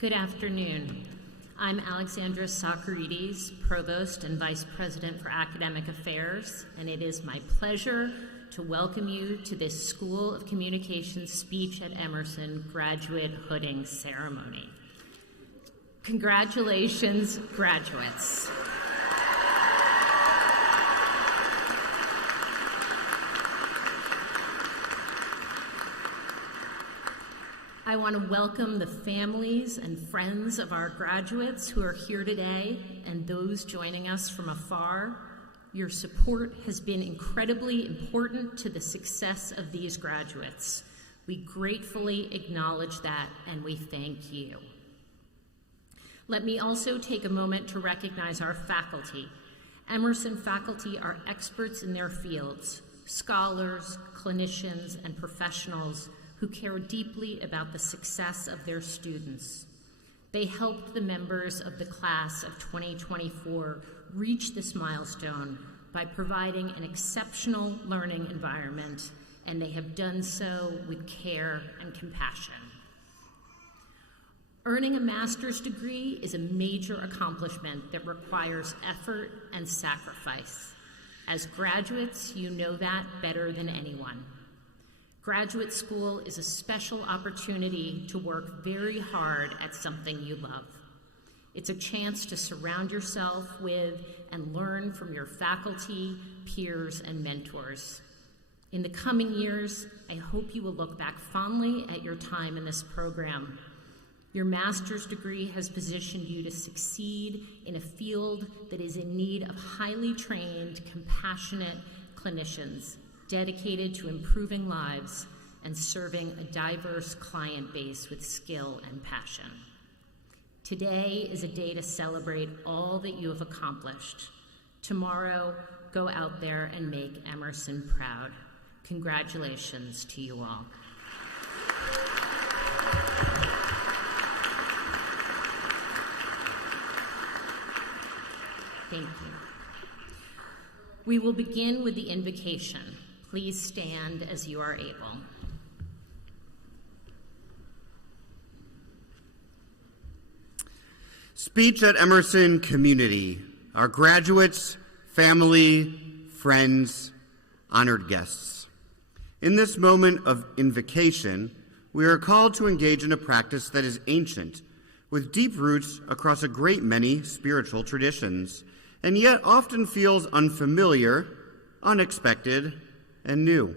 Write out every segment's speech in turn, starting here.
Good afternoon. I'm Alexandra Socarides, Provost and Vice President for Academic Affairs, and it is my pleasure to welcome you to this School of Communication Speech at Emerson graduate hooding ceremony. Congratulations, graduates. I want to welcome the families and friends of our graduates who are here today and those joining us from afar. Your support has been incredibly important to the success of these graduates. We gratefully acknowledge that and we thank you. Let me also take a moment to recognize our faculty. Emerson faculty are experts in their fields, scholars, clinicians, and professionals who care deeply about the success of their students. They helped the members of the class of 2024 reach this milestone by providing an exceptional learning environment, and they have done so with care and compassion. Earning a master's degree is a major accomplishment that requires effort and sacrifice. As graduates, you know that better than anyone. Graduate school is a special opportunity to work very hard at something you love. It's a chance to surround yourself with and learn from your faculty, peers, and mentors. In the coming years, I hope you will look back fondly at your time in this program. Your master's degree has positioned you to succeed in a field that is in need of highly trained, compassionate clinicians dedicated to improving lives and serving a diverse client base with skill and passion. Today is a day to celebrate all that you have accomplished. Tomorrow, go out there and make Emerson proud. Congratulations to you all. Thank you. We will begin with the invocation. Please stand as you are able. Speech at Emerson community, our graduates, family, friends, honored guests. In this moment of invocation, we are called to engage in a practice that is ancient, with deep roots across a great many spiritual traditions, and yet often feels unfamiliar, unexpected, and new.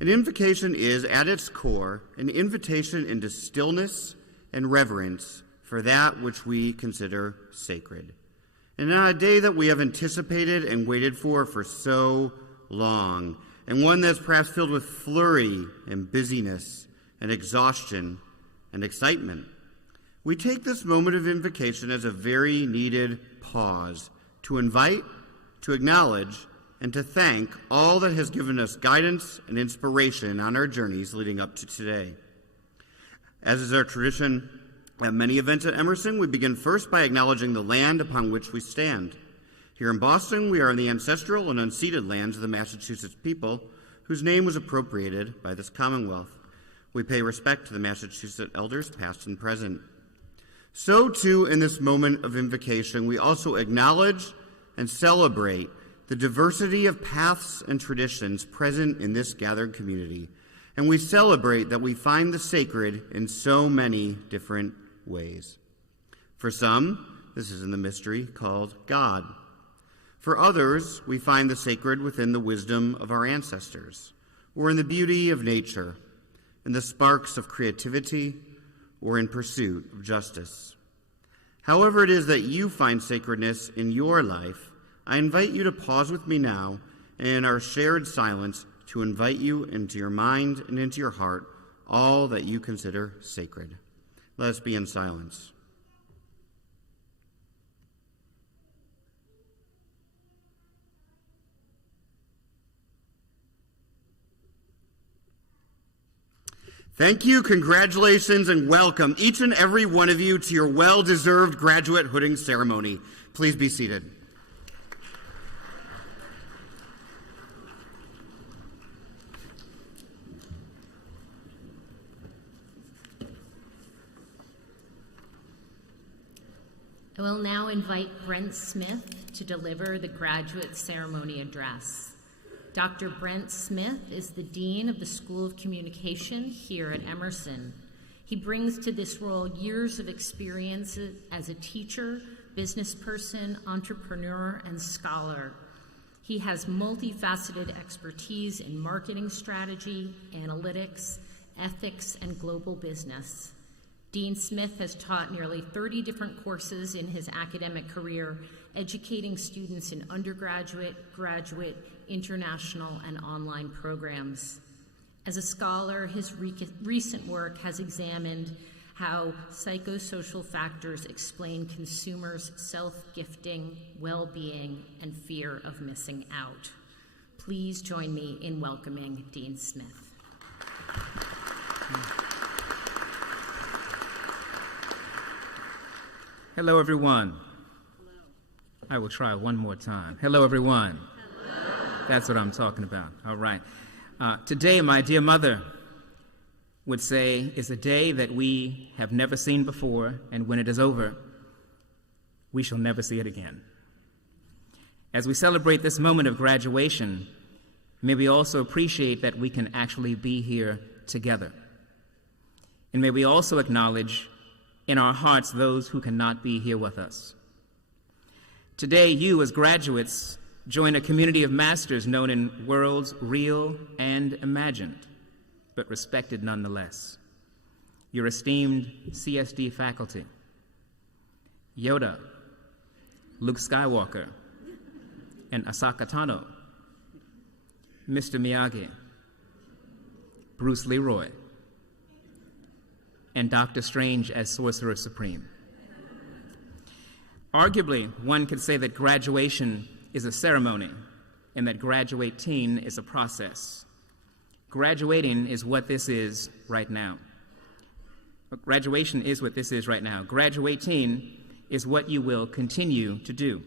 An invocation is, at its core, an invitation into stillness and reverence for that which we consider sacred. And on a day that we have anticipated and waited for so long, and one that's perhaps filled with flurry and busyness and exhaustion and excitement, we take this moment of invocation as a very needed pause to invite, to acknowledge, and to thank all that has given us guidance and inspiration on our journeys leading up to today. As is our tradition at many events at Emerson, we begin first by acknowledging the land upon which we stand. Here in Boston, we are in the ancestral and unceded lands of the Massachusetts people, whose name was appropriated by this Commonwealth. We pay respect to the Massachusetts elders, past and present. So too, in this moment of invocation, we also acknowledge and celebrate the diversity of paths and traditions present in this gathered community, and we celebrate that we find the sacred in so many different ways. For some, this is in the mystery called God. For others, we find the sacred within the wisdom of our ancestors, or in the beauty of nature, in the sparks of creativity, or in pursuit of justice. However it is that you find sacredness in your life, I invite you to pause with me now and in our shared silence to invite you into your mind and into your heart all that you consider sacred. Let us be in silence. Thank you, congratulations, and welcome each and every one of you to your well-deserved graduate hooding ceremony. Please be seated. will now invite Brent Smith to deliver the graduate ceremony address. Dr. Brent Smith is the Dean of the School of Communication here at Emerson. He brings to this role years of experience as a teacher, business person, entrepreneur, and scholar. He has multifaceted expertise in marketing strategy, analytics, ethics, and global business. Dean Smith has taught nearly 30 different courses in his academic career, educating students in undergraduate, graduate, international, and online programs. As a scholar, his recent work has examined how psychosocial factors explain consumers' self-gifting, well-being, and fear of missing out. Please join me in welcoming Dean Smith. Hello, everyone. Hello. I will try one more time. Hello, everyone. Hello. That's what I'm talking about. All right. Today, my dear mother would say, is a day that we have never seen before, and when it is over, we shall never see it again. As we celebrate this moment of graduation, may we also appreciate that we can actually be here together. And may we also acknowledge in our hearts those who cannot be here with us. Today, you as graduates join a community of masters known in worlds real and imagined, but respected nonetheless. Your esteemed CSD faculty, Yoda, Luke Skywalker, and Asaka Tano, Mr. Miyagi, Bruce Leroy, and Dr. Strange as Sorcerer Supreme. Arguably, one could say that graduation is a ceremony and that graduating is a process. Graduating is what this is right now. Graduation is what this is right now. Graduating is what you will continue to do.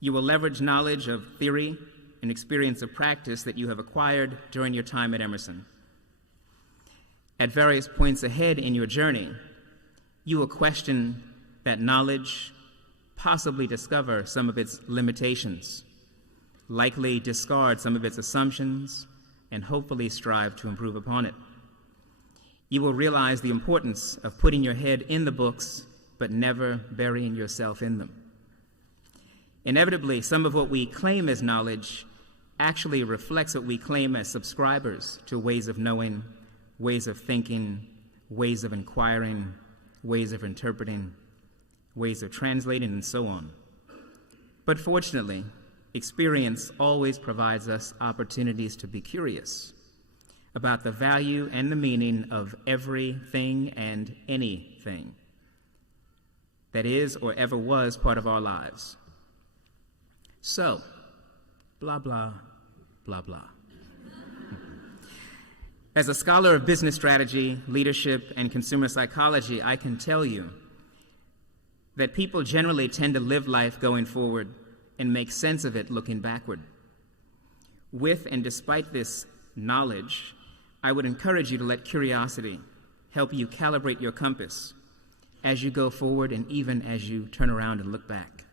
You will leverage knowledge of theory and experience of practice that you have acquired during your time at Emerson. At various points ahead in your journey, you will question that knowledge, possibly discover some of its limitations, likely discard some of its assumptions, and hopefully strive to improve upon it. You will realize the importance of putting your head in the books, but never burying yourself in them. Inevitably, some of what we claim as knowledge actually reflects what we claim as subscribers to ways of knowing, ways of thinking, ways of inquiring, ways of interpreting, ways of translating, and so on. But fortunately, experience always provides us opportunities to be curious about the value and the meaning of everything and anything that is or ever was part of our lives. So, blah, blah, blah, blah. As a scholar of business strategy, leadership, and consumer psychology, I can tell you that people generally tend to live life going forward and make sense of it looking backward. With and despite this knowledge, I would encourage you to let curiosity help you calibrate your compass as you go forward and even as you turn around and look back.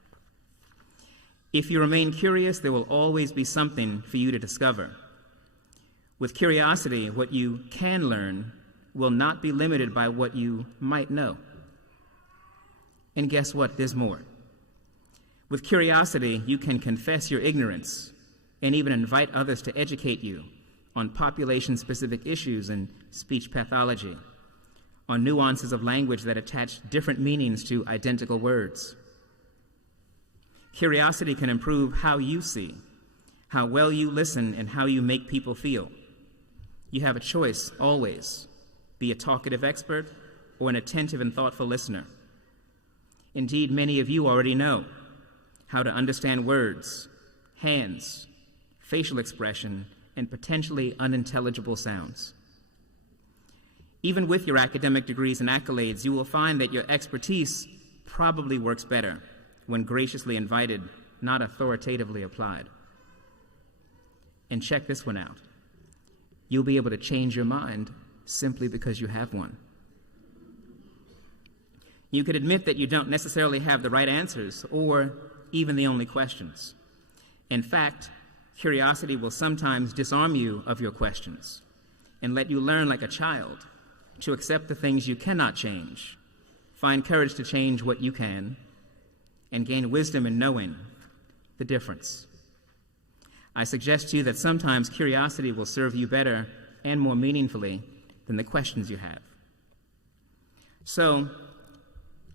If you remain curious, there will always be something for you to discover. With curiosity, what you can learn will not be limited by what you might know. And guess what? There's more. With curiosity, you can confess your ignorance and even invite others to educate you on population-specific issues in speech pathology, on nuances of language that attach different meanings to identical words. Curiosity can improve how you see, how well you listen, and how you make people feel. You have a choice, always. Be a talkative expert or an attentive and thoughtful listener. Indeed, many of you already know how to understand words, hands, facial expression, and potentially unintelligible sounds. Even with your academic degrees and accolades, you will find that your expertise probably works better when graciously invited, not authoritatively applied. And check this one out. You'll be able to change your mind simply because you have one. You could admit that you don't necessarily have the right answers or even the only questions. In fact, curiosity will sometimes disarm you of your questions and let you learn like a child to accept the things you cannot change, find courage to change what you can, and gain wisdom in knowing the difference. I suggest to you that sometimes curiosity will serve you better and more meaningfully than the questions you have. So,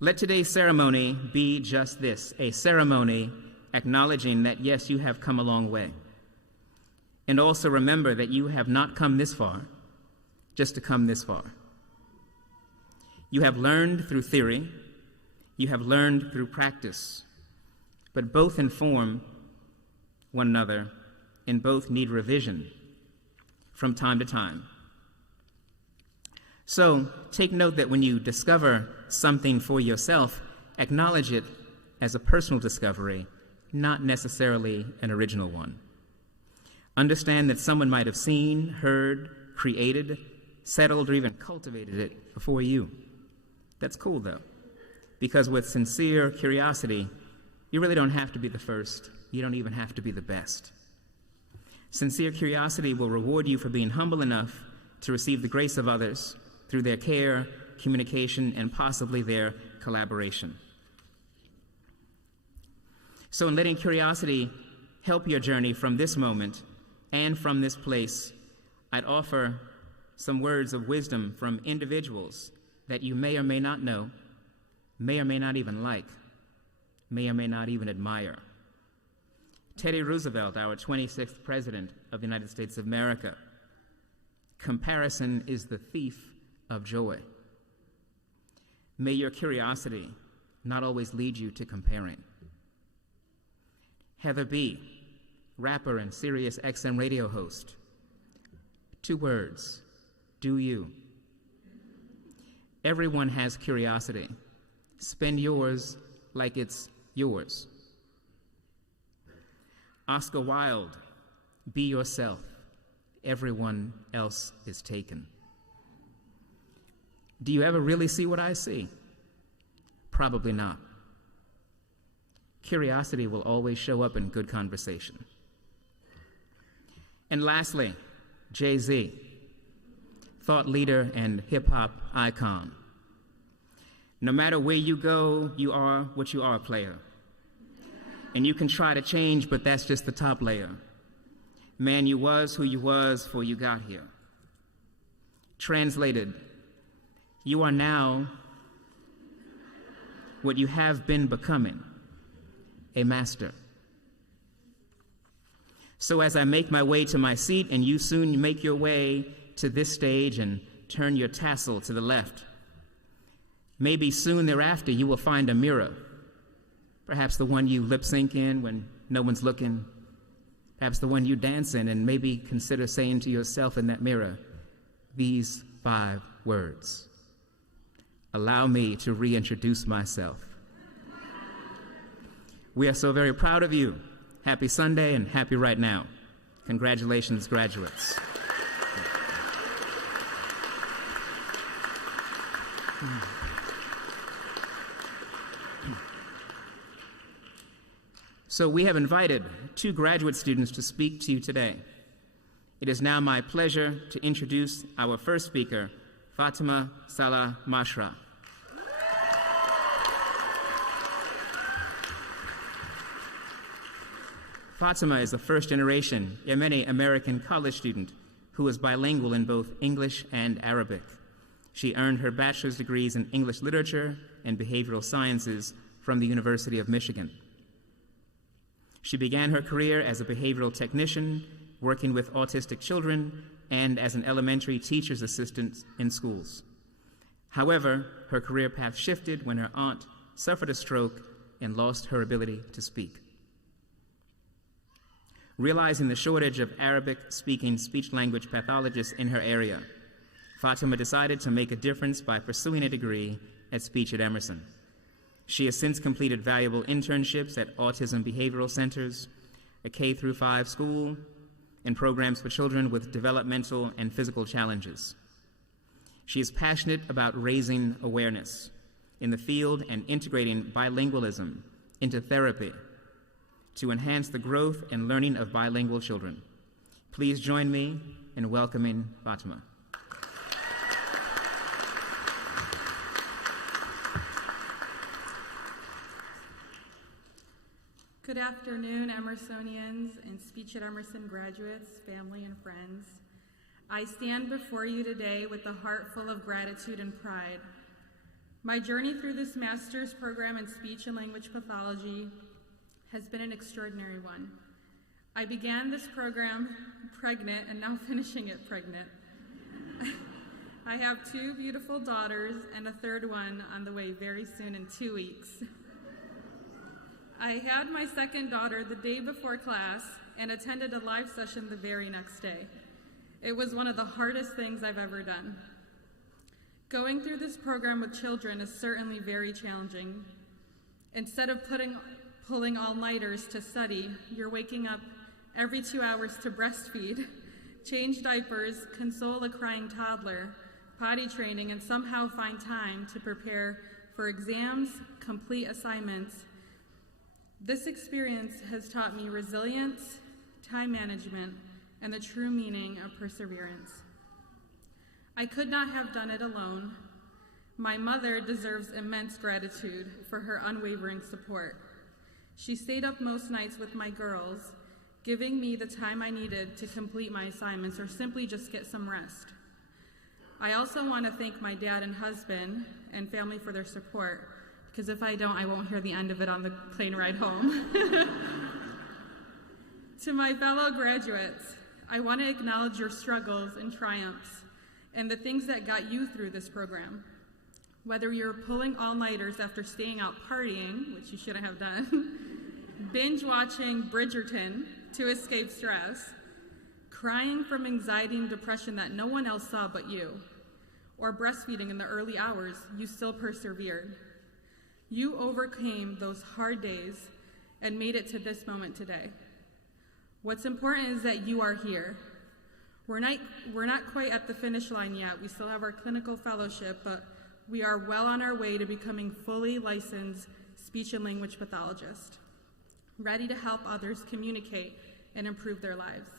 let today's ceremony be just this, a ceremony acknowledging that, yes, you have come a long way. And also remember that you have not come this far just to come this far. You have learned through theory, you have learned through practice, but both inform one another and both need revision from time to time. So take note that when you discover something for yourself, acknowledge it as a personal discovery, not necessarily an original one. Understand that someone might have seen, heard, created, settled, or even cultivated it before you. That's cool, though, because with sincere curiosity, you really don't have to be the first. You don't even have to be the best. Sincere curiosity will reward you for being humble enough to receive the grace of others through their care, communication, and possibly their collaboration. So in letting curiosity help your journey from this moment and from this place, I'd offer some words of wisdom from individuals that you may or may not know, may or may not even like, may or may not even admire. Teddy Roosevelt, our 26th President of the United States of America. Comparison is the thief of joy. May your curiosity not always lead you to comparing. Heather B., rapper and Sirius XM radio host. 2 words, do you. Everyone has curiosity. Spend yours like it's yours. Oscar Wilde, be yourself. Everyone else is taken. Do you ever really see what I see? Probably not. Curiosity will always show up in good conversation. And lastly, Jay-Z, thought leader and hip-hop icon. No matter where you go, you are what you are, player. And you can try to change, but that's just the top layer. Man, you was who you was before you got here. Translated, you are now what you have been becoming, a master. So as I make my way to my seat and you soon make your way to this stage and turn your tassel to the left, maybe soon thereafter you will find a mirror, perhaps the one you lip sync in when no one's looking, perhaps the one you dance in, and maybe consider saying to yourself in that mirror these 5 words. Allow me to reintroduce myself. We are so very proud of you. Happy Sunday and happy right now. Congratulations, graduates. So we have invited 2 graduate students to speak to you today. It is now my pleasure to introduce our first speaker, Fatima Salah Mashra. Fatima is a first-generation Yemeni American college student who is bilingual in both English and Arabic. She earned her bachelor's degrees in English literature and behavioral sciences from the University of Michigan. She began her career as a behavioral technician, working with autistic children, and as an elementary teacher's assistant in schools. However, her career path shifted when her aunt suffered a stroke and lost her ability to speak. Realizing the shortage of Arabic-speaking speech-language pathologists in her area, Fatima decided to make a difference by pursuing a degree at speech at Emerson. She has since completed valuable internships at autism behavioral centers, a K-5 school, and programs for children with developmental and physical challenges. She is passionate about raising awareness. in the field and integrating bilingualism into therapy to enhance the growth and learning of bilingual children. Please join me in welcoming Fatima. Good afternoon, Emersonians and Speech at Emerson graduates, family, and friends. I stand before you today with a heart full of gratitude and pride. My journey through this master's program in speech and language pathology has been an extraordinary one. I began this program pregnant and now finishing it pregnant. I have 2 beautiful daughters and a third one on the way very soon in 2 weeks. I had my second daughter the day before class and attended a live session the very next day. It was one of the hardest things I've ever done. Going through this program with children is certainly very challenging. Instead of pulling all-nighters to study, you're waking up every 2 hours to breastfeed, change diapers, console a crying toddler, potty training, and somehow find time to prepare for exams, complete assignments. This experience has taught me resilience, time management, and the true meaning of perseverance. I could not have done it alone. My mother deserves immense gratitude for her unwavering support. She stayed up most nights with my girls, giving me the time I needed to complete my assignments or simply just get some rest. I also want to thank my dad and husband and family for their support, because if I don't, I won't hear the end of it on the plane ride home. To my fellow graduates, I want to acknowledge your struggles and triumphs and the things that got you through this program. Whether you're pulling all-nighters after staying out partying, which you shouldn't have done, binge watching Bridgerton to escape stress, crying from anxiety and depression that no one else saw but you, or breastfeeding in the early hours, you still persevered. You overcame those hard days and made it to this moment today. What's important is that you are here. We're not quite at the finish line yet. We still have our clinical fellowship, but we are well on our way to becoming fully licensed speech and language pathologists, ready to help others communicate and improve their lives.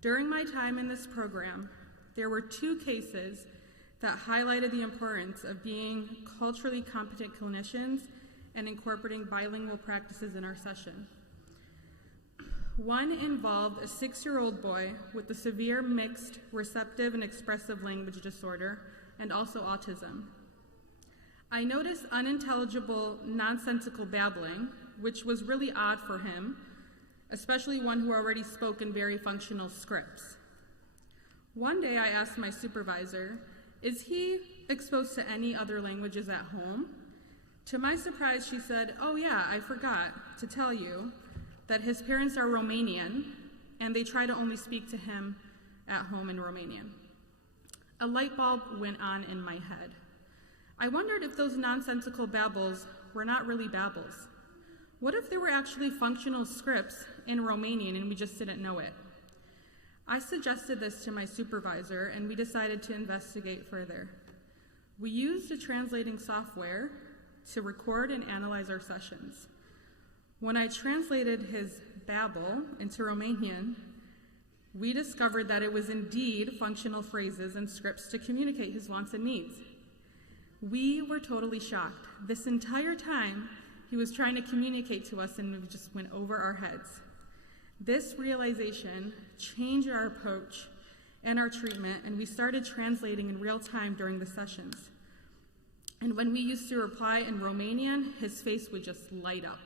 During my time in this program, there were 2 cases that highlighted the importance of being culturally competent clinicians and incorporating bilingual practices in our session. One involved a 6-year-old boy with a severe mixed receptive and expressive language disorder and also autism. I noticed unintelligible, nonsensical babbling, which was really odd for him, especially one who already spoke in very functional scripts. One day I asked my supervisor, "Is he exposed to any other languages at home?" To my surprise, she said, "Oh yeah, I forgot to tell you that his parents are Romanian, and they try to only speak to him at home in Romanian." A light bulb went on in my head. I wondered if those nonsensical babbles were not really babbles. What if there were actually functional scripts in Romanian and we just didn't know it? I suggested this to my supervisor, and we decided to investigate further. We used a translating software to record and analyze our sessions. When I translated his babble into Romanian, we discovered that it was indeed functional phrases and scripts to communicate his wants and needs. We were totally shocked. This entire time, he was trying to communicate to us, and it just went over our heads. This realization changed our approach and our treatment, and we started translating in real time during the sessions. And when we used to reply in Romanian, his face would just light up.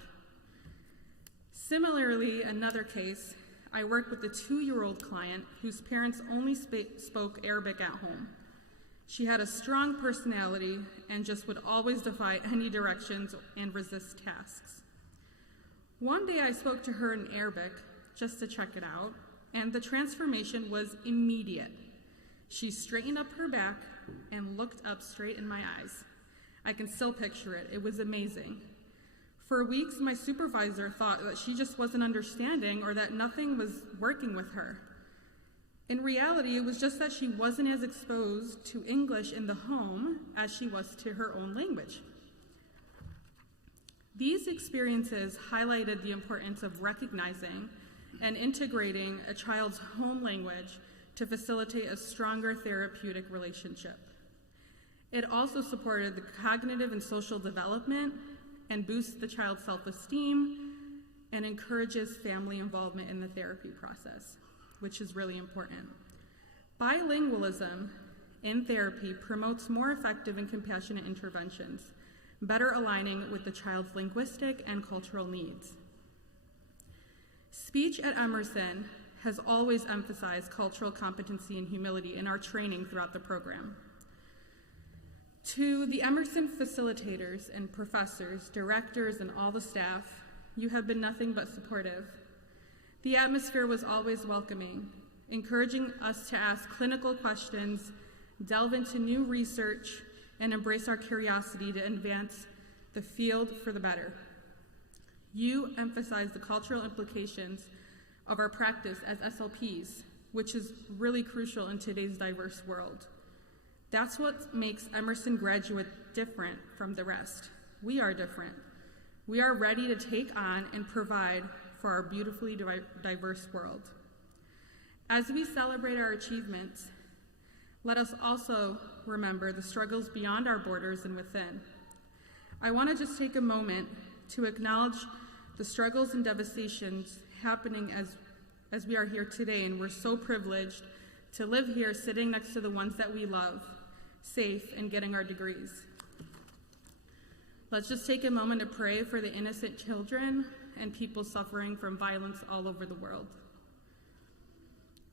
Similarly, another case, I worked with a 2-year-old client whose parents only spoke Arabic at home. She had a strong personality and just would always defy any directions and resist tasks. One day I spoke to her in Arabic just to check it out, and the transformation was immediate. She straightened up her back and looked up straight in my eyes. I can still picture it. It was amazing. For weeks, my supervisor thought that she just wasn't understanding or that nothing was working with her. In reality, it was just that she wasn't as exposed to English in the home as she was to her own language. These experiences highlighted the importance of recognizing and integrating a child's home language to facilitate a stronger therapeutic relationship. It also supported the cognitive and social development and boosts the child's self-esteem and encourages family involvement in the therapy process, which is really important. Bilingualism in therapy promotes more effective and compassionate interventions, better aligning with the child's linguistic and cultural needs. Speech at Emerson has always emphasized cultural competency and humility in our training throughout the program. To the Emerson facilitators and professors, directors, and all the staff, you have been nothing but supportive. The atmosphere was always welcoming, encouraging us to ask clinical questions, delve into new research, and embrace our curiosity to advance the field for the better. You emphasize the cultural implications of our practice as SLPs, which is really crucial in today's diverse world. That's what makes Emerson Graduate different from the rest. We are different. We are ready to take on and provide for our beautifully diverse world. As we celebrate our achievements, let us also remember the struggles beyond our borders and within. I want to just take a moment to acknowledge the struggles and devastations happening as we are here today, and we're so privileged to live here sitting next to the ones that we love, safe and getting our degrees. Let's just take a moment to pray for the innocent children and people suffering from violence all over the world.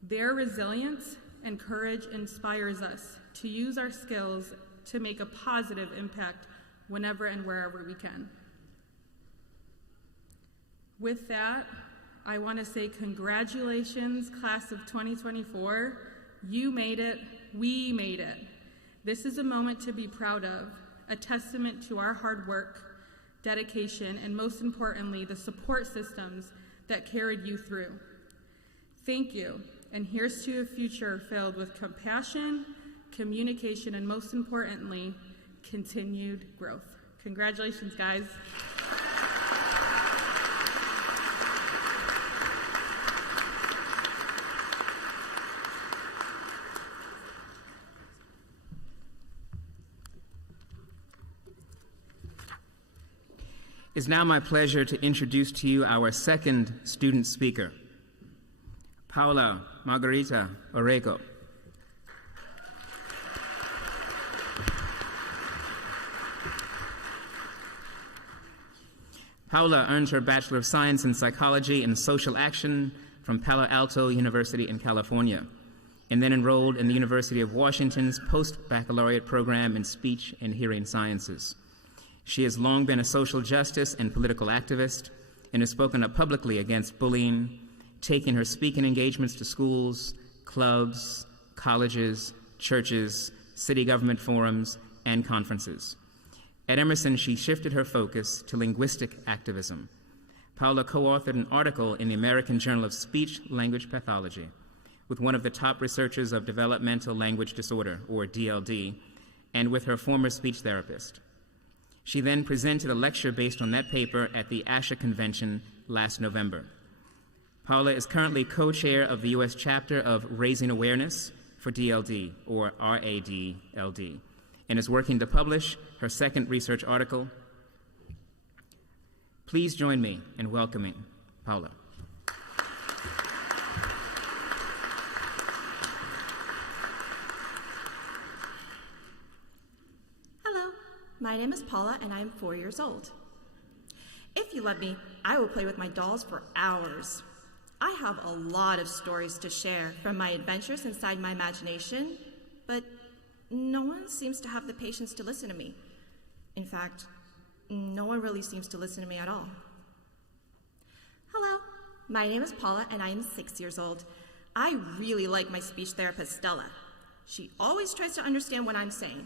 Their resilience and courage inspires us to use our skills to make a positive impact whenever and wherever we can. With that, I want to say congratulations, class of 2024. You made it, we made it. This is a moment to be proud of, a testament to our hard work, dedication, and most importantly, the support systems that carried you through. Thank you, and here's to a future filled with compassion, communication, and most importantly, continued growth. Congratulations, guys. It's now my pleasure to introduce to you our second student speaker, Paula Margarita Orrego. Paula earned her Bachelor of Science in Psychology and Social Action from Palo Alto University in California, and then enrolled in the University of Washington's post-baccalaureate program in Speech and Hearing Sciences. She has long been a social justice and political activist and has spoken up publicly against bullying, taking her speaking engagements to schools, clubs, colleges, churches, city government forums, and conferences. At Emerson, she shifted her focus to linguistic activism. Paula co-authored an article in the American Journal of Speech Language Pathology with one of the top researchers of developmental language disorder, or DLD, and with her former speech therapist. She then presented a lecture based on that paper at the ASHA convention last November. Paula is currently co-chair of the U.S. chapter of Raising Awareness for DLD, or RADLD, and is working to publish her second research article. Please join me in welcoming Paula. My name is Paula, and I am 4 years old. If you let me, I will play with my dolls for hours. I have a lot of stories to share from my adventures inside my imagination, but no one seems to have the patience to listen to me. In fact, no one really seems to listen to me at all. Hello, my name is Paula, and I am 6 years old. I really like my speech therapist, Stella. She always tries to understand what I'm saying.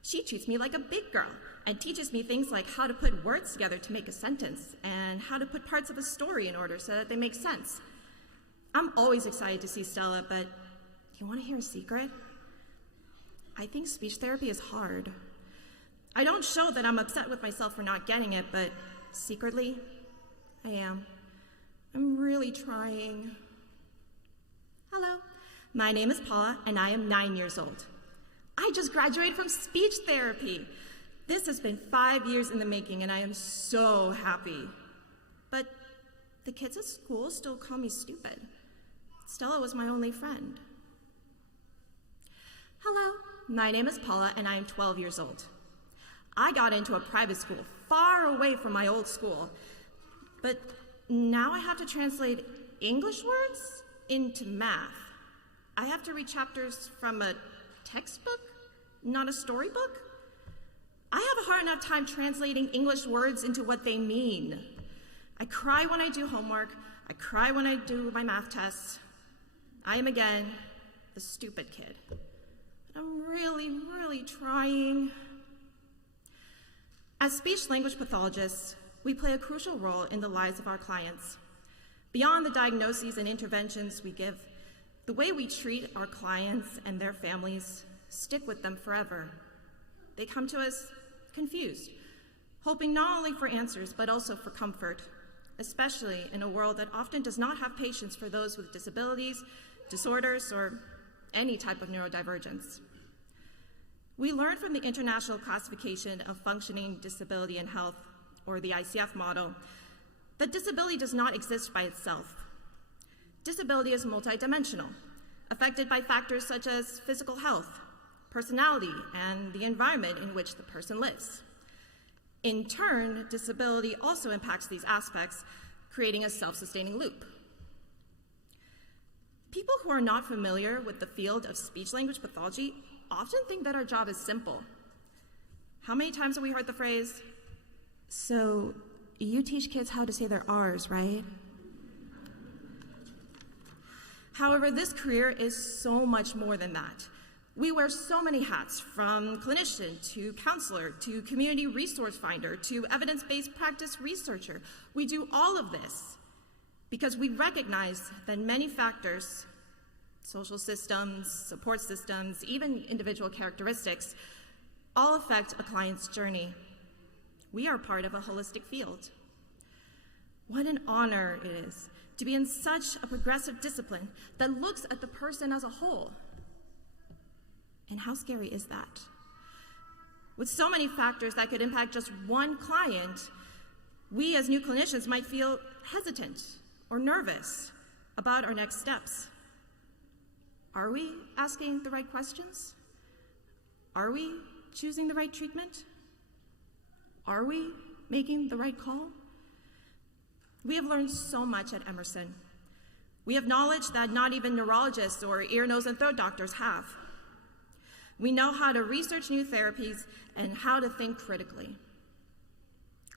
She treats me like a big girl and teaches me things like how to put words together to make a sentence and how to put parts of a story in order so that they make sense. I'm always excited to see Stella, but you want to hear a secret? I think speech therapy is hard. I don't show that I'm upset with myself for not getting it, but secretly, I am. I'm really trying. Hello, my name is Paula, and I am 9 years old. I just graduated from speech therapy. This has been 5 years in the making, and I am so happy. But the kids at school still call me stupid. Stella was my only friend. Hello, my name is Paula, and I am 12 years old. I got into a private school far away from my old school, but now I have to translate English words into math. I have to read chapters from a textbook, not a storybook. I have a hard enough time translating English words into what they mean. I cry when I do homework. I cry when I do my math tests. I am again the stupid kid. But I'm really, really trying. As speech-language pathologists, we play a crucial role in the lives of our clients. Beyond the diagnoses and interventions we give, the way we treat our clients and their families stick with them forever. They come to us confused, hoping not only for answers, but also for comfort, especially in a world that often does not have patience for those with disabilities, disorders, or any type of neurodivergence. We learned from the International Classification of Functioning Disability and Health, or the ICF model, that disability does not exist by itself. Disability is multidimensional, affected by factors such as physical health, personality, and the environment in which the person lives. In turn, disability also impacts these aspects, creating a self-sustaining loop. People who are not familiar with the field of speech-language pathology often think that our job is simple. How many times have we heard the phrase, "So you teach kids how to say their R's, right?" However, this career is so much more than that. We wear so many hats, from clinician to counselor to community resource finder to evidence-based practice researcher. We do all of this because we recognize that many factors, social systems, support systems, even individual characteristics, all affect a client's journey. We are part of a holistic field. What an honor it is to be in such a progressive discipline that looks at the person as a whole. And how scary is that? With so many factors that could impact just one client, we as new clinicians might feel hesitant or nervous about our next steps. Are we asking the right questions? Are we choosing the right treatment? Are we making the right call? We have learned so much at Emerson. We have knowledge that not even neurologists or ear, nose, and throat doctors have. We know how to research new therapies and how to think critically.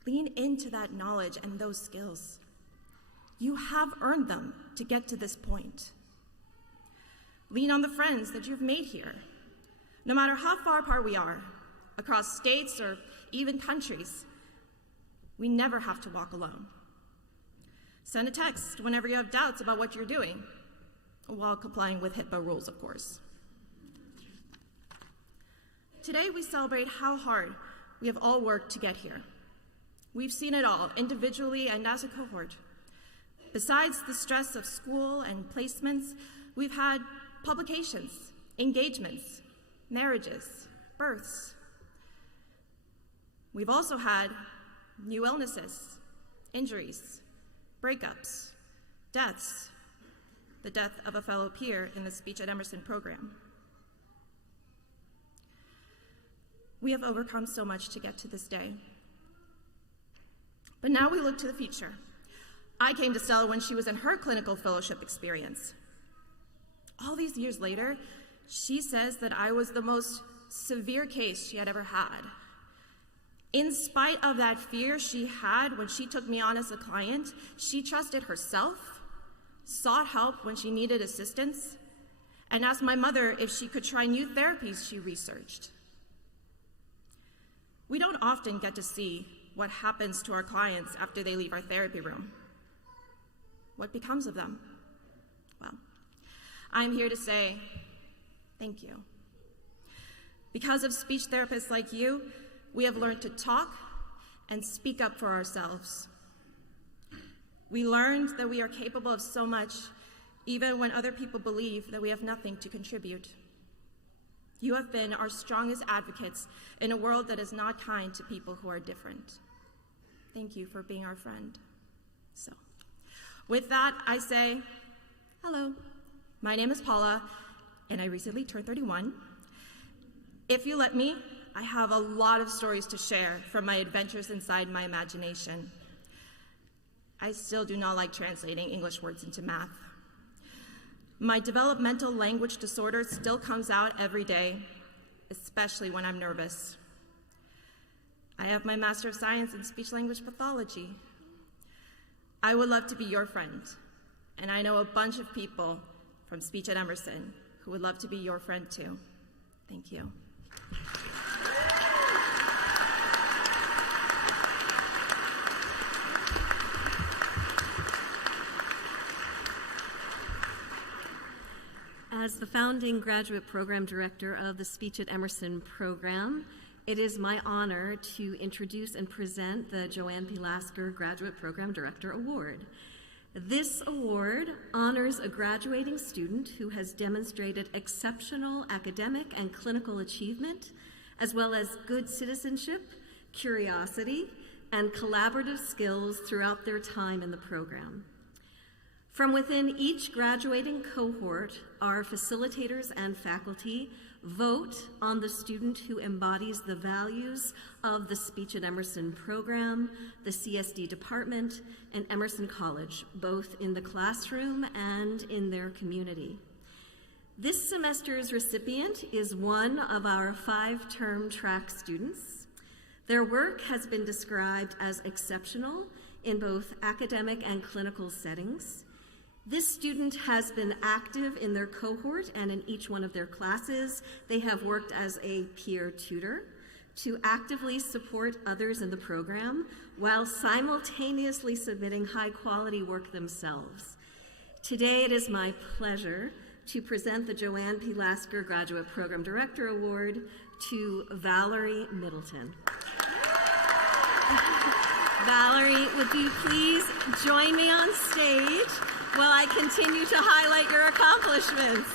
Lean into that knowledge and those skills. You have earned them to get to this point. Lean on the friends that you've made here. No matter how far apart we are, across states or even countries, we never have to walk alone. Send a text whenever you have doubts about what you're doing, while complying with HIPAA rules, of course. Today, we celebrate how hard we have all worked to get here. We've seen it all, individually and as a cohort. Besides the stress of school and placements, we've had publications, engagements, marriages, births. We've also had new illnesses, injuries, breakups, deaths, the death of a fellow peer in the Speech at Emerson program. We have overcome so much to get to this day. But now we look to the future. I came to Stella when she was in her clinical fellowship experience. All these years later, she says that I was the most severe case she had ever had. In spite of that fear she had when she took me on as a client, she trusted herself, sought help when she needed assistance, and asked my mother if she could try new therapies she researched. We don't often get to see what happens to our clients after they leave our therapy room. What becomes of them? Well, I'm here to say Thank you. Because of speech therapists like you, we have learned to talk and speak up for ourselves. We learned that we are capable of so much, even when other people believe that we have nothing to contribute. You have been our strongest advocates in a world that is not kind to people who are different. Thank you for being our friend. So, with that, I say, hello, my name is Paula, and I recently turned 31. If you let me, I have a lot of stories to share from my adventures inside my imagination. I still do not like translating English words into math. My developmental language disorder still comes out every day, especially when I'm nervous. I have my Master of Science in Speech Language Pathology. I would love to be your friend, and I know a bunch of people from Speech at Emerson who would love to be your friend too. Thank you. As the founding graduate program director of the Speech at Emerson program, it is my honor to introduce and present the Joanne P. Lasker Graduate Program Director Award. This award honors a graduating student who has demonstrated exceptional academic and clinical achievement, as well as good citizenship, curiosity, and collaborative skills throughout their time in the program. From within each graduating cohort, our facilitators and faculty vote on the student who embodies the values of the Speech at Emerson program, the CSD department, and Emerson College, both in the classroom and in their community. This semester's recipient is one of our 5-term track students. Their work has been described as exceptional in both academic and clinical settings. This student has been active in their cohort and in each one of their classes. They have worked as a peer tutor to actively support others in the program while simultaneously submitting high-quality work themselves. Today, it is my pleasure to present the Joanne P. Lasker Graduate Program Director Award to Valerie Middleton. Valerie, would you please join me on stage while I continue to highlight your accomplishments?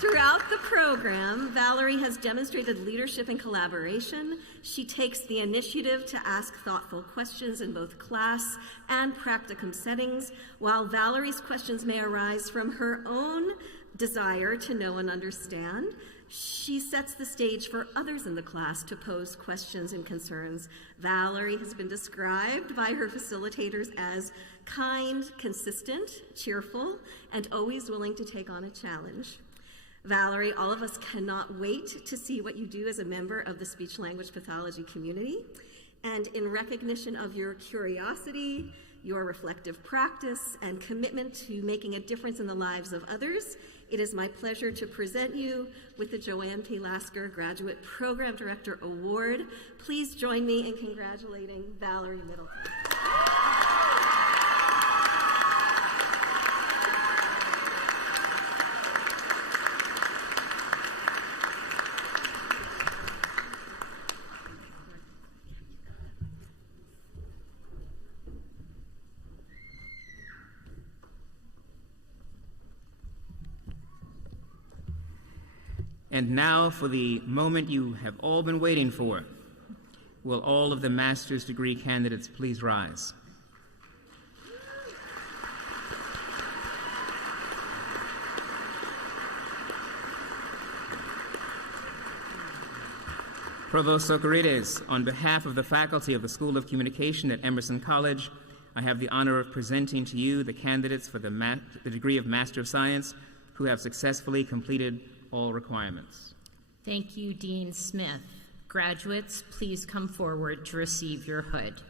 Throughout the program, Valerie has demonstrated leadership and collaboration. She takes the initiative to ask thoughtful questions in both class and practicum settings. While Valerie's questions may arise from her own desire to know and understand, she sets the stage for others in the class to pose questions and concerns. Valerie has been described by her facilitators as kind, consistent, cheerful, and always willing to take on a challenge. Valerie, all of us cannot wait to see what you do as a member of the speech-language pathology community. And in recognition of your curiosity, your reflective practice, and commitment to making a difference in the lives of others, it is my pleasure to present you with the Joanne P. Lasker Graduate Program Director Award. Please join me in congratulating Valerie Middleton. And now for the moment you have all been waiting for. Will all of the master's degree candidates please rise? Provost Socarides, on behalf of the faculty of the School of Communication at Emerson College, I have the honor of presenting to you the candidates for the degree of Master of Science who have successfully completed all requirements. Thank you, Dean Smith. Graduates, please come forward to receive your hood.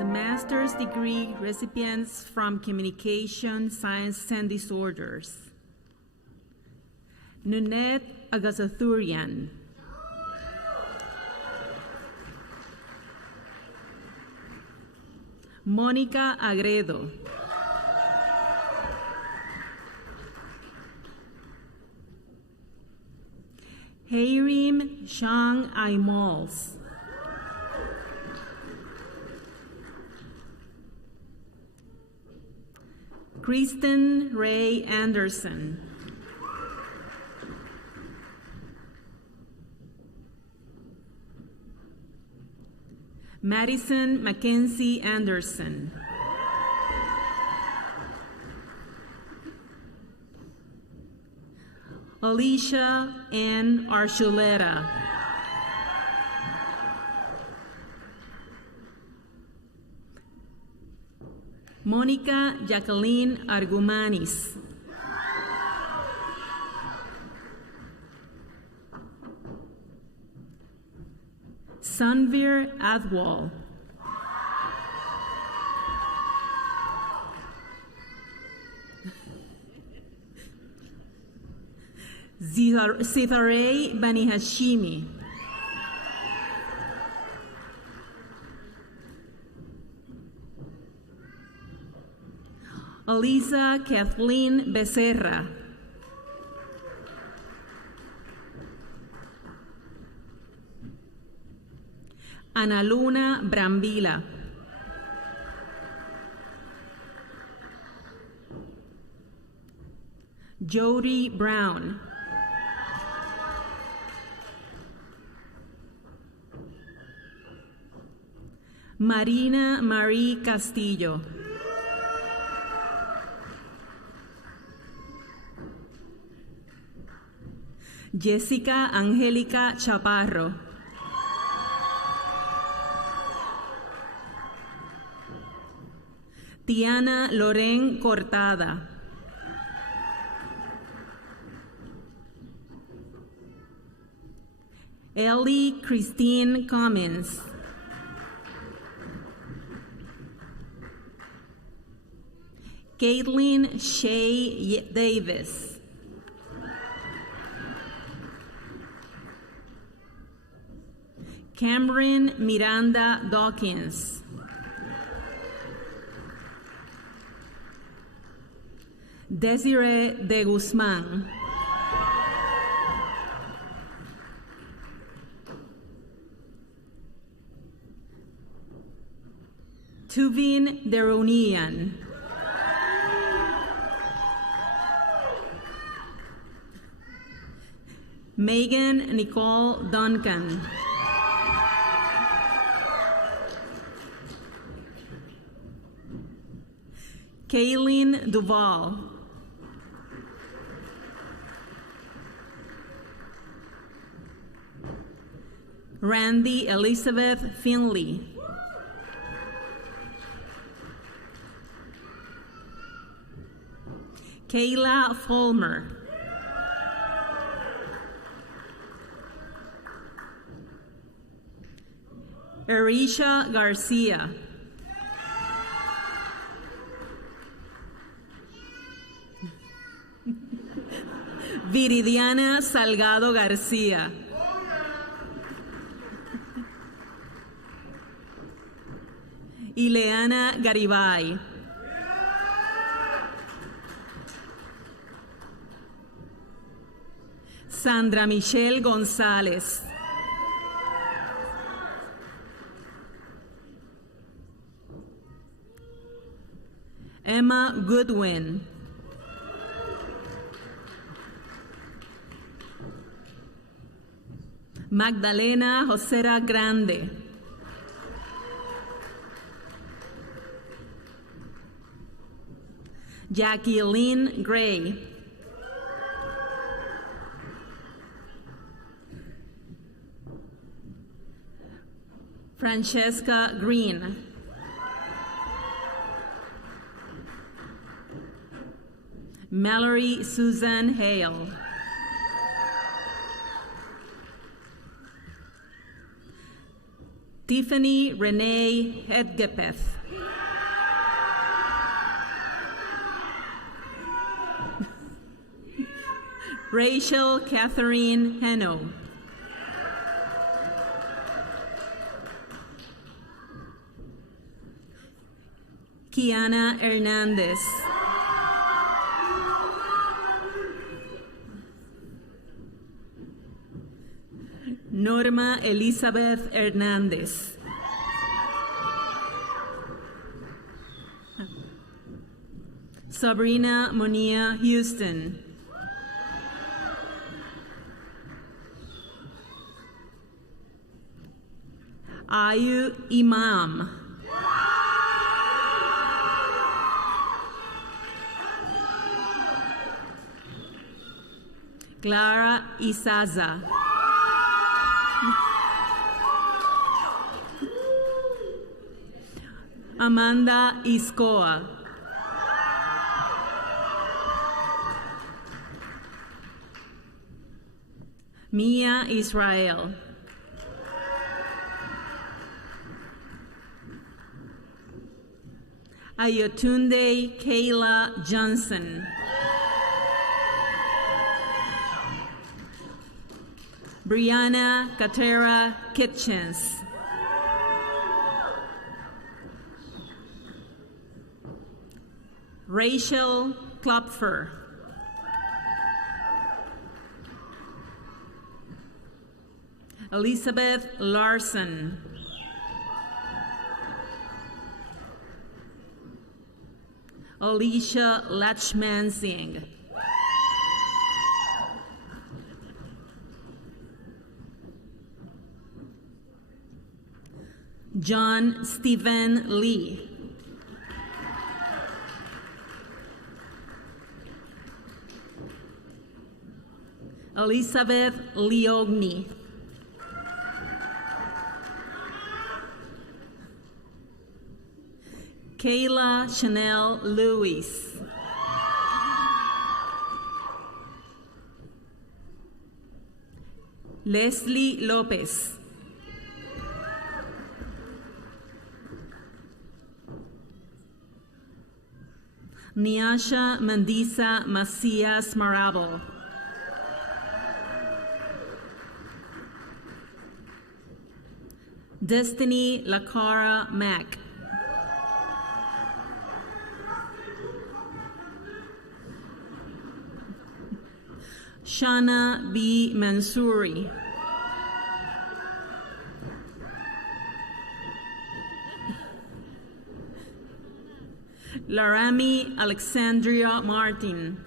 the master's degree recipients from Communication Science and Disorders. Nunet Agasathurian. Mónica Agredo. Hayrim Shang Aimols. Kristen Ray Anderson. Madison Mackenzie Anderson. Alicia Ann Archuleta. Mónica Jacqueline Argumanis. Sunvir Adwal. Sitharei Bani Hashimi. Elisa Kathleen Becerra. Ana Luna Brambila. Jody Brown. Marina Marie Castillo. Jessica Angélica Chaparro. Tiana Loren Cortada. Ellie Christine Cummins. Caitlin Shea Davis. Cameron Miranda Dawkins. Desiree de Guzmán. Tuvin Derunian. Megan Nicole Duncan. Kaylin Duval. Randy Elizabeth Finley. Kayla Fulmer. Arisha Garcia. Viridiana Salgado García. Ileana Garibay. Sandra Michelle González. Emma Goodwin. Magdalena Josera Grande. Jacqueline Gray. Francesca Green. Mallory Susan Hale. Tiffany Renee Hedgepeth. Rachel Catherine Heno. Kiana Hernandez. Norma Elizabeth Hernandez. Sabrina Monia Houston. Ayu Imam. Clara Isaza. Amanda Iscoa. Mia Israel. Ayotunde Kayla Johnson. Brianna Katera Kitchens. Rachel Klopfer. Elizabeth Larson. Alicia Lachman Singh. John Stephen Lee. Elizabeth Leogni. Kayla Chanel Lewis. Leslie Lopez. Niasha Mandisa Macias Marable. Destiny Lacara Mack. Shana B. Mansouri. Larami Alexandria Martin.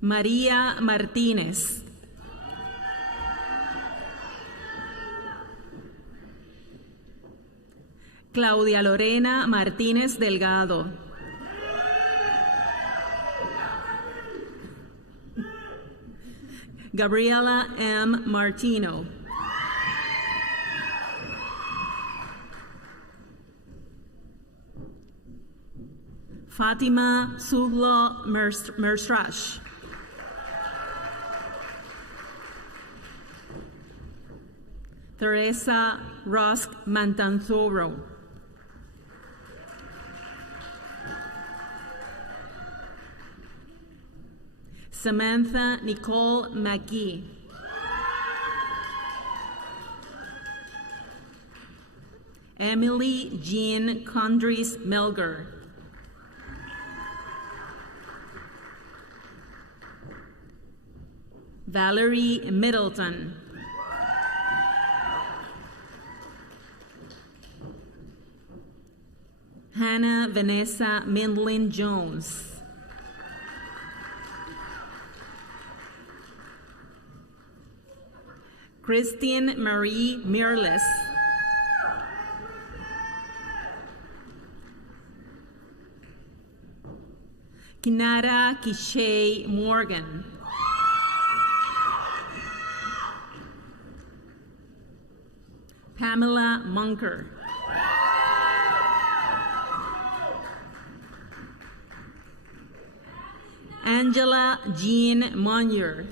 Maria Martinez. Claudia Lorena Martínez Delgado. Gabriela M. Martino. Fatima Suglo Merstrash. Teresa Rosk Mantanzoro. Samantha Nicole McGee. Emily Jean Condris Melger. Valerie Middleton. Hannah Vanessa Mindlin Jones. Christine Marie Mirles. Kinara Kishay Morgan. Pamela Munker. Angela Jean Monyer.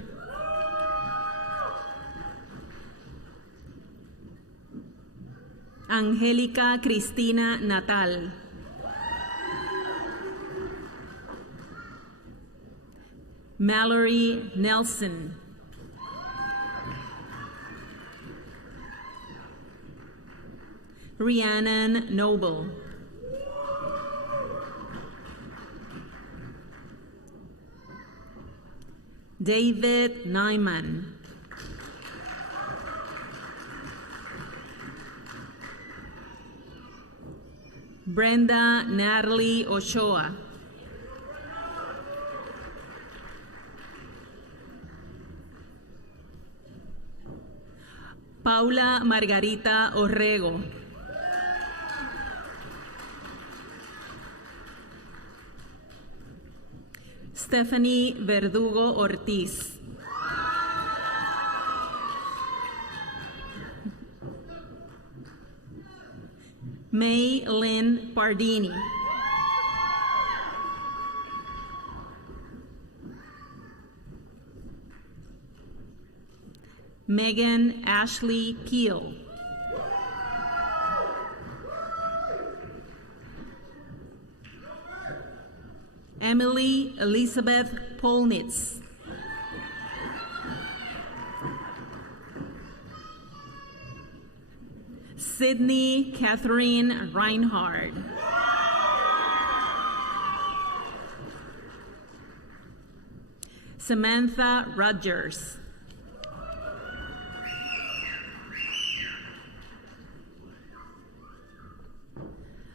Angélica Cristina Natal. Mallory Nelson. Rhiannon Noble. David Nyman. Brenda Natalie Ochoa. Paula Margarita Orrego. Stephanie Verdugo Ortiz. May Lynn Pardini. Megan Ashley Peel. Emily Elizabeth Polnitz. Sydney Catherine Reinhard. Samantha Rogers.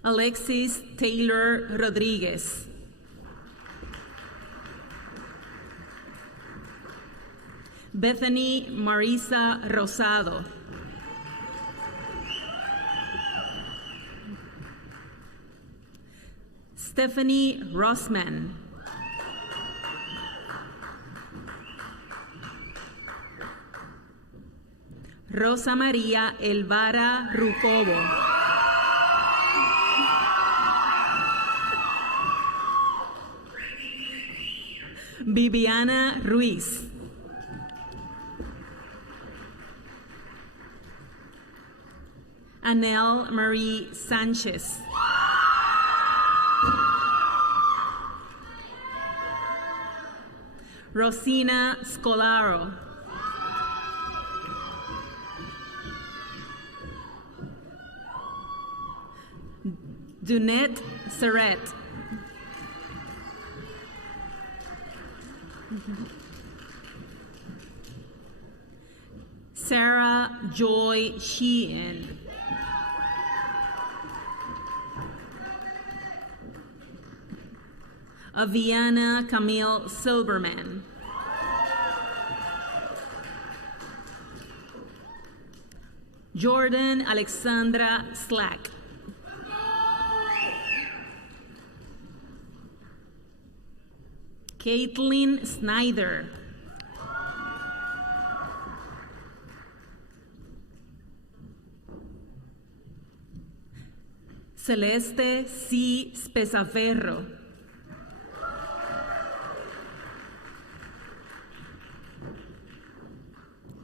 Alexis Taylor Rodriguez. Bethany Marisa Rosado. Stephanie Rossman. Rosa María Elvara Rucobo. Viviana Ruiz. Anel Marie Sanchez. Rosina Scolaro. Dunette Serret. Sarah Joy Sheehan. Aviana Camille Silberman. Jordan Alexandra Slack. Caitlin Snyder. Celeste C. Spezaferro.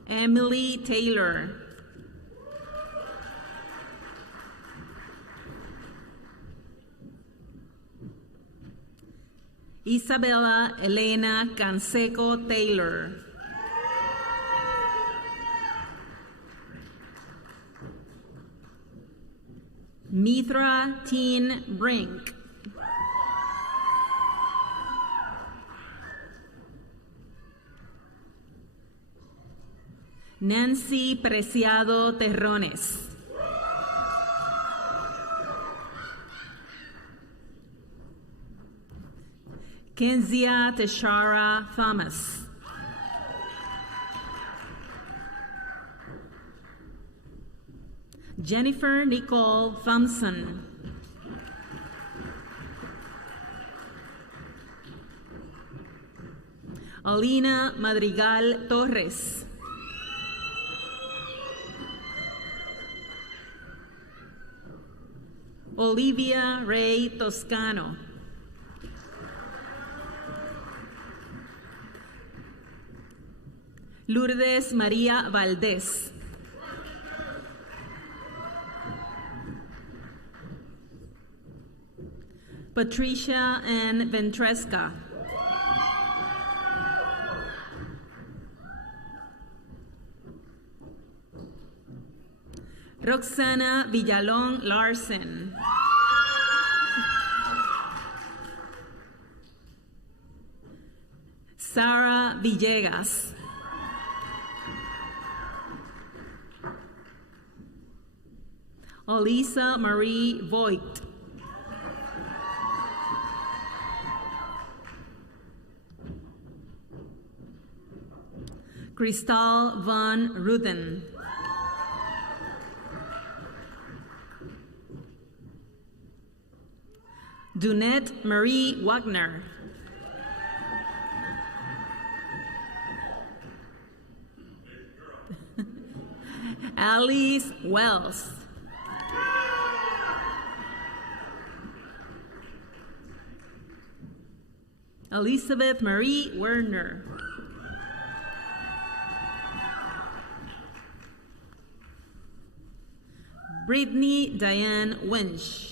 Emily Taylor. Isabella Elena Canseco Taylor. Mithra Teen Brink. Nancy Preciado Terrones. Kenzia Teshara Thomas. Jennifer Nicole Thompson. Alina Madrigal Torres. Olivia Ray Toscano. Lourdes María Valdés. Patricia Ann Ventresca. Roxana Villalón Larsen. Sara Villegas. Elisa Marie Voigt. Cristal van Ruden. Dunette Marie Wagner. Alice Wells. Elizabeth Marie Werner. Brittany Diane Winch.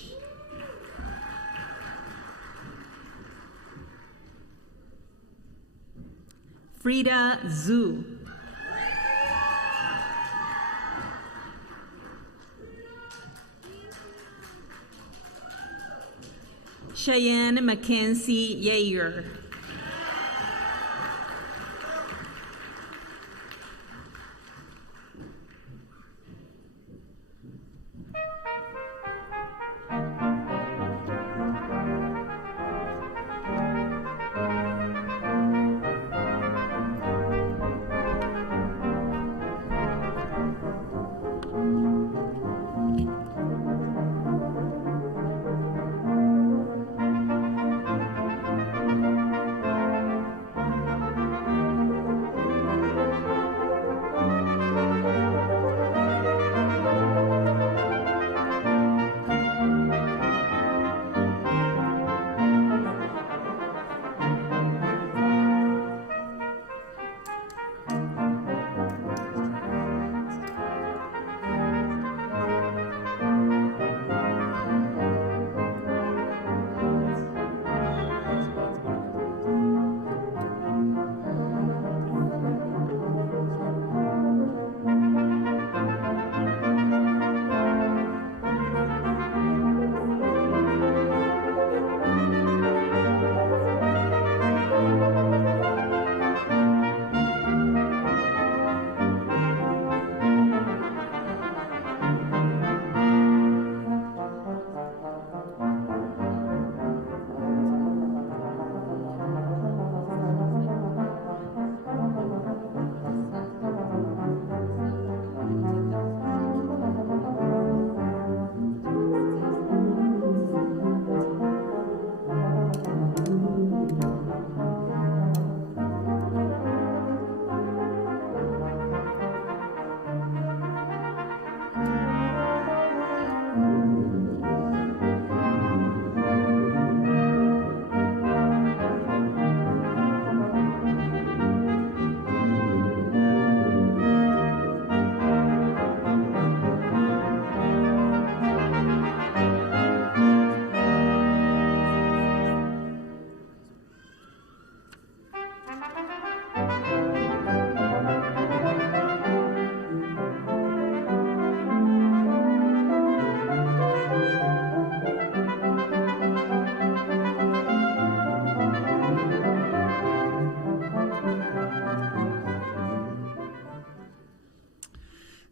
Frida Zhu. Cheyenne Mackenzie Yeager.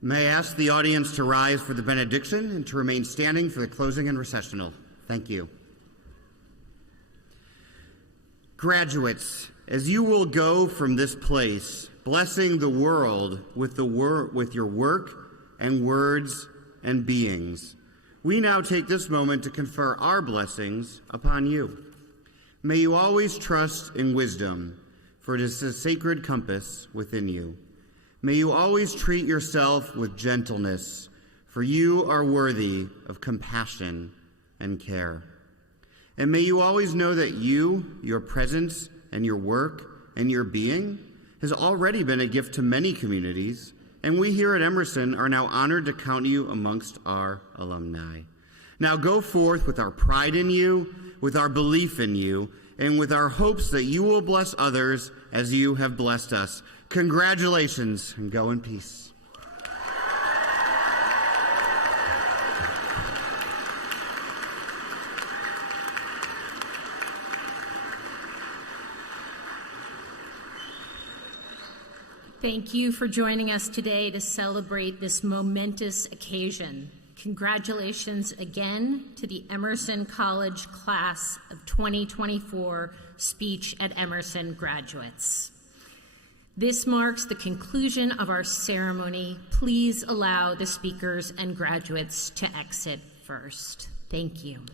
May I ask the audience to rise for the benediction and to remain standing for the closing and recessional. Thank you. Graduates, as you will go from this place, blessing the world with your work and words and beings, we now take this moment to confer our blessings upon you. May you always trust in wisdom, for it is a sacred compass within you. May you always treat yourself with gentleness, for you are worthy of compassion and care. And may you always know that you, your presence, and your work, and your being has already been a gift to many communities, and we here at Emerson are now honored to count you amongst our alumni. Now go forth with our pride in you, with our belief in you, and with our hopes that you will bless others as you have blessed us. Congratulations, and go in peace. Thank you for joining us today to celebrate this momentous occasion. Congratulations again to the Emerson College Class of 2024 Speech at Emerson graduates. This marks the conclusion of our ceremony. Please allow the speakers and graduates to exit first. Thank you.